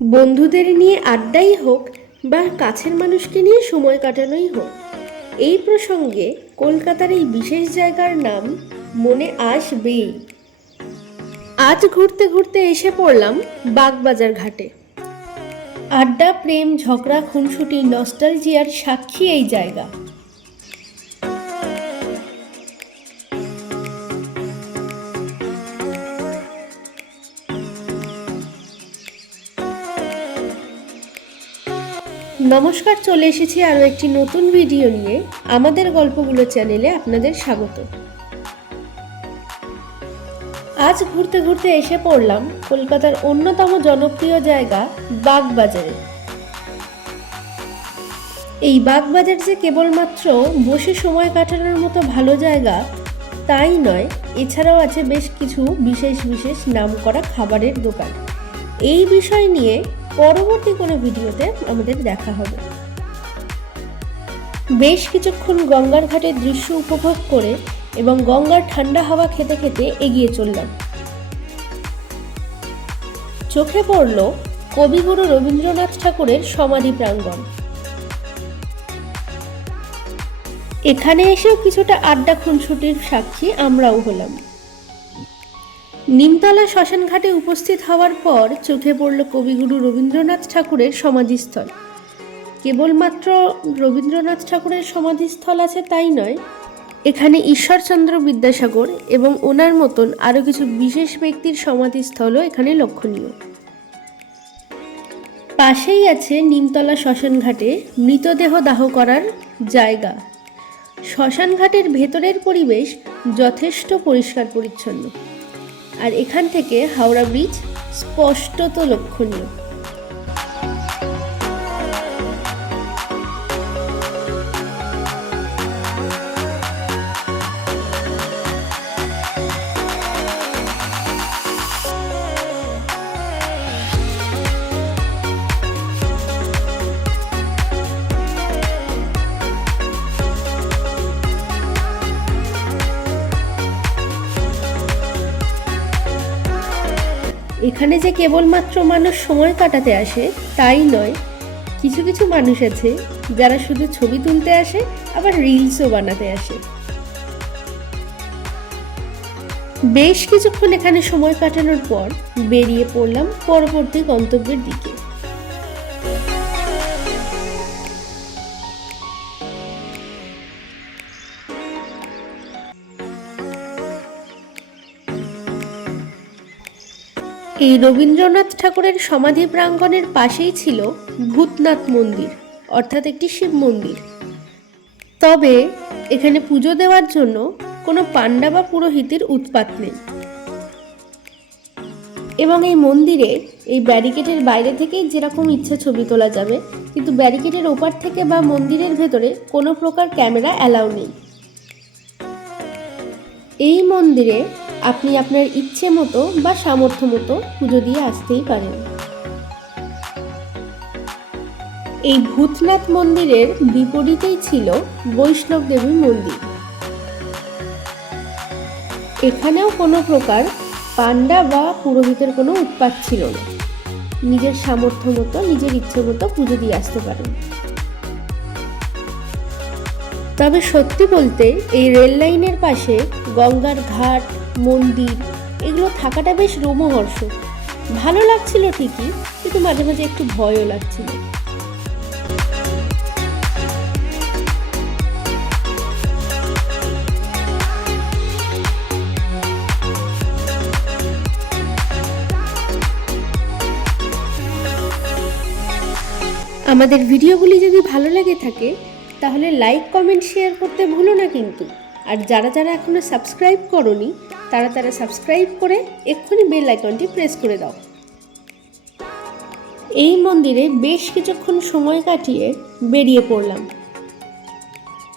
বন্ধুদের নিয়ে আড্ডাই হোক বা কাছের মানুষকে নিয়ে সময় কাটানোই হোক, এই প্রসঙ্গে কলকাতার এই বিশেষ জায়গার নাম মনে আসবেই। আজ ঘুরতে ঘুরতে এসে পড়লাম বাগবাজার ঘাটে। আড্ডা, প্রেম, ঝগড়া, খুনসুটি, নস্টালজিয়ার সাক্ষী এই জায়গা। নমস্কার, চলে এসেছি আরও একটি নতুন ভিডিও নিয়ে। আমাদের গল্পগুলো চ্যানেলে আপনাদের স্বাগত। আজ ঘুরতে ঘুরতে এসে পড়লাম কলকাতার অন্যতম জনপ্রিয় জায়গা বাগবাজারে। এই বাগবাজার যে কেবলমাত্র বসে সময় কাটানোর মতো ভালো জায়গা, তাই নয়, এছাড়াও আছে বেশ কিছু বিশেষ বিশেষ নামকরা খাবারের দোকান। এই বিষয় নিয়ে পরবর্তী কোনো ভিডিওতে আমাদের দেখা হবে। বেশ কিছুক্ষণ গঙ্গার ঘাটের দৃশ্য উপভোগ করে এবং গঙ্গার ঠান্ডা হাওয়া খেতে খেতে এগিয়ে চললাম। চোখে পড়ল কবিগুরু রবীন্দ্রনাথ ঠাকুরের সমাধি প্রাঙ্গণ। এখানে এসেও কিছুটা আড্ডা খুনসুটির সাক্ষী আমরাও হলাম। নিমতলা শ্মশানঘাটে উপস্থিত হওয়ার পর চোখে পড়ল কবিগুরু রবীন্দ্রনাথ ঠাকুরের সমাধিস্থল। কেবলমাত্র রবীন্দ্রনাথ ঠাকুরের সমাধিস্থল আছে তাই নয়, এখানে ঈশ্বরচন্দ্র বিদ্যাসাগর এবং ওনার মতন আরও কিছু বিশেষ ব্যক্তির সমাধিস্থলও এখানে লক্ষণীয়। পাশেই আছে নিমতলা শ্মশানঘাটে মৃতদেহ দাহ করার জায়গা। শ্মশানঘাটের ভেতরের পরিবেশ যথেষ্ট পরিষ্কার পরিচ্ছন্ন আর এখান থেকে হাওড়া ব্রিজ স্পষ্টত লক্ষণীয়। এখানে যে কেবলমাত্র মানুষ সময় কাটাতে আসে, তাই নয়। কিছু কিছু মানুষ আছে যারা শুধু ছবি তুলতে আসে, আবার রিলসও বানাতে আসে। বেশ কিছুক্ষণ এখানে সময় কাটানোর পর বেরিয়ে পড়লাম পরবর্তী গন্তব্যের দিকে। এই রবীন্দ্রনাথ ঠাকুরের সমাধি প্রাঙ্গণের পাশেই ছিল ভূতনাথ মন্দির, অর্থাৎ একটি শিব মন্দির। তবে এখানে পুজো দেওয়ার জন্য কোনো পাণ্ডা বা পুরোহিতের উৎপাত নেই। এবং এই মন্দিরে এই ব্যারিকেডের বাইরে থেকেই যেরকম ইচ্ছে ছবি তোলা যাবে, কিন্তু ব্যারিকেডের ওপার থেকে বা মন্দিরের ভেতরে কোনো প্রকার ক্যামেরা অ্যালাউ নেই। এই মন্দিরে আপনি আপনার ইচ্ছে মতো বা সামর্থ্য মতো পুজো দিয়ে আসতেই পারেন। এই ভূতনাথ মন্দিরের বিপরীতেই ছিল বৈষ্ণব দেবী মন্দির। এখানেও কোনো প্রকার পাণ্ডা বা পুরোহিতের কোনো উৎপাত ছিল না। নিজের সামর্থ্য মতো, নিজের ইচ্ছে মতো পুজো দিয়ে আসতে পারেন। তবে সত্যি বলতে এই রেল লাইনের পাশে গঙ্গার ঘাট, মন্দির, এগুলো থাকাটা বেশ রোমহর্ষক। ভালো লাগছিল ঠিকই, কিন্তু মাঝে মাঝে একটু ভয়ও লাগছিল। আমাদের ভিডিওগুলি যদি ভালো লেগে থাকে তাহলে লাইক কমেন্ট শেয়ার করতে ভুলো না কিন্তু। আর যারা যারা এখনও সাবস্ক্রাইব করনি, তারা তারা সাবস্ক্রাইব করে এক্ষুনি বেল আইকনটি প্রেস করে দাও। এই মন্দিরে বেশ কিছুক্ষণ সময় কাটিয়ে বেরিয়ে পড়লাম।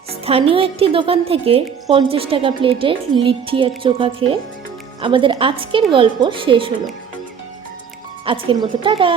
স্থানীয় একটি দোকান থেকে পঞ্চাশ টাকা প্লেটের লিট্টি আর চোখা খেয়ে আমাদের আজকের গল্প শেষ হলো। আজকের মতো, টাটা!